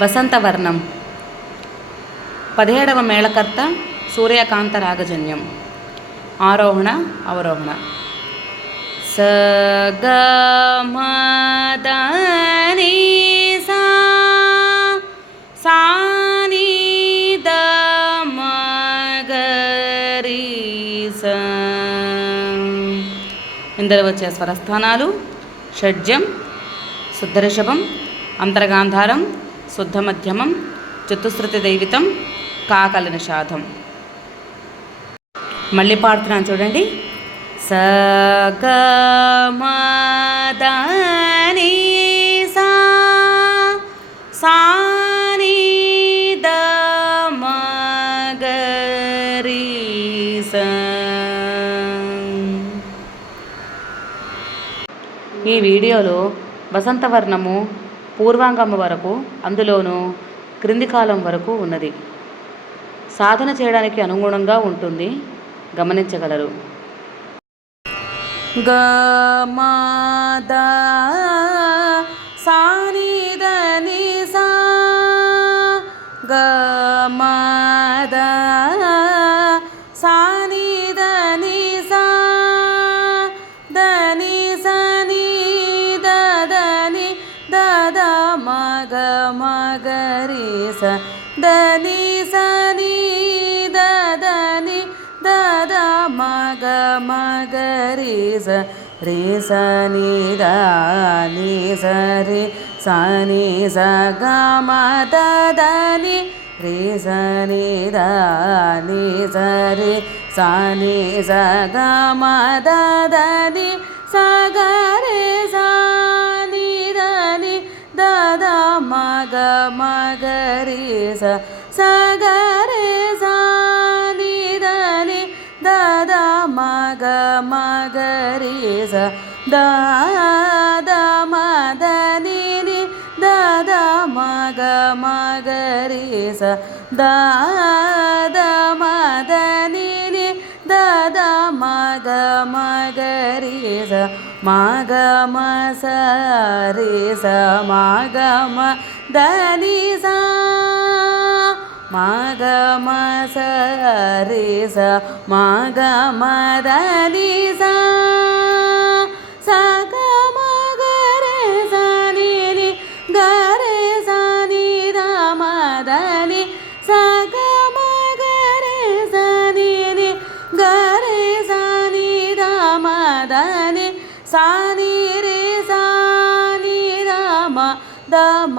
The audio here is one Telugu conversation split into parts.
వసంతవర్ణం 17వ మేళకర్త సూర్యకాంత రాగజన్యం. ఆరోహణ అవరోహణ. స గ మ ద ని సా సా ని ద మ గ రి స. ఇందులో వచ్చే స్వరస్థానాలు షడ్జం, శుద్ధ రిషభం, అంతర్గాంధారం, శుద్ధ మధ్యమం, చతుశ్రుతి దైవితం, కాకల నిషాదం. మళ్ళీ పాడుతున్నాను చూడండి. స గ మ ద ని సా సా ని ద మ గ రి స. ఈ వీడియోలో వసంతవర్ణము పూర్వాంగము వరకు, అందులోనూ క్రింది కాలం వరకు ఉన్నది. సాధన చేయడానికి అనుగుణంగా ఉంటుంది, గమనించగలరు. గ మ ద సా ని ద ని సా గ మ ద సా ని ద ని సా ద ని స ని ద ద ని ద ద మ గ మ గ రి స ద ని స ని ద ద ని ద ద మ గ మ గ రి స రి స ని ద ని స రి స ని స గ మ ద ద ని రి స ని ద ని స రి స ని స గ మ ద ద ని స గ రి స ని ద ని ద ద మ గ మ గ రి స స గ రి స ని ద ని ద ద మ గ మ గ రి స ద ద మ ద ని ని ద ద మ గ మ గ రి స ద ద మ ద ని ని ద ద మ గ మ గ రి స మ గ మ స రి స మ గ మ ద ని స మ గ మ స రి స మ గ మ ద ని స స గ మ గ రి స ని ని గ రి స ని ద మ ద ని స గ మ గ రి స ని ని గ రి స ని ద మ ద ని స ని రి స ని ద మ ద మ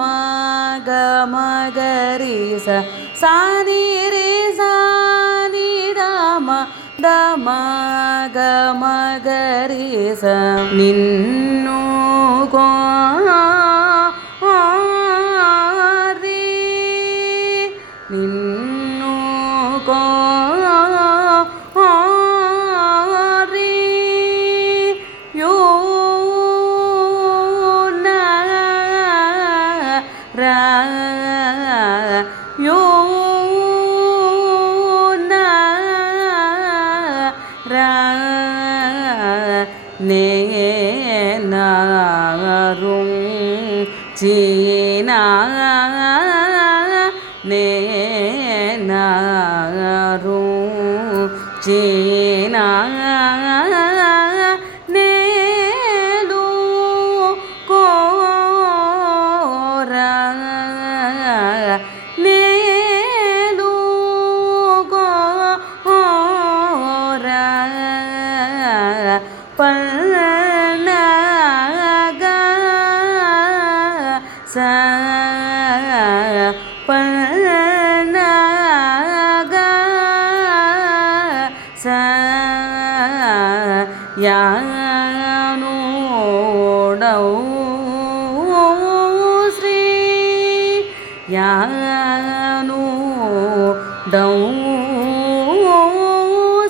గ మ గ రి స స ని రి స ని ద మ ద మ గ మ గ రి స. నిన్ను కోరి నిన్ను కోరి యూన రా యూన రా నేనారుం చీనా నేనారుం చీనా నేలు కోరా నేలు కోరా పన్నగా స పన్నగా స యానుడౌ శ్రీ యానుడౌ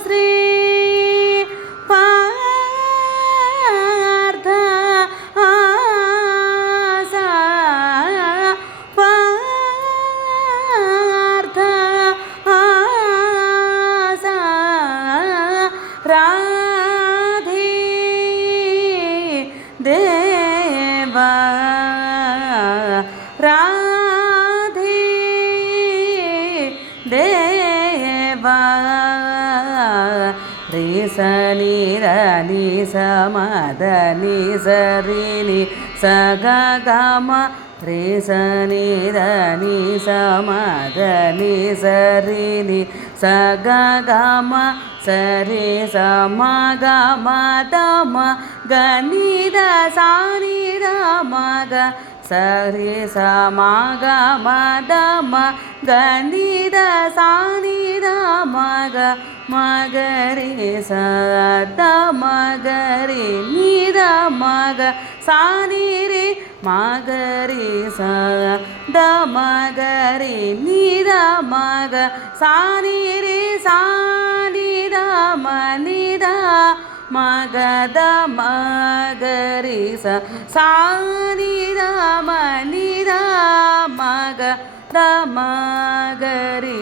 శ్రీ పార్థ ఆసా పార్థ ఆసా రాధే దేవా రాధే சனி ரணி சமத நி சரி நி சக கம ரே சனி ரணி சமத நி சரி நி சக கம சரி சம கம தம கனித சானி மக சரி சம கம தம கனித சானி மக மகரி சத மகரி நித மக சானி ரே மகரி சத மகரி நித மக சானி ரே சானித மனித மகத மகரி சானித மனித மகத மகரி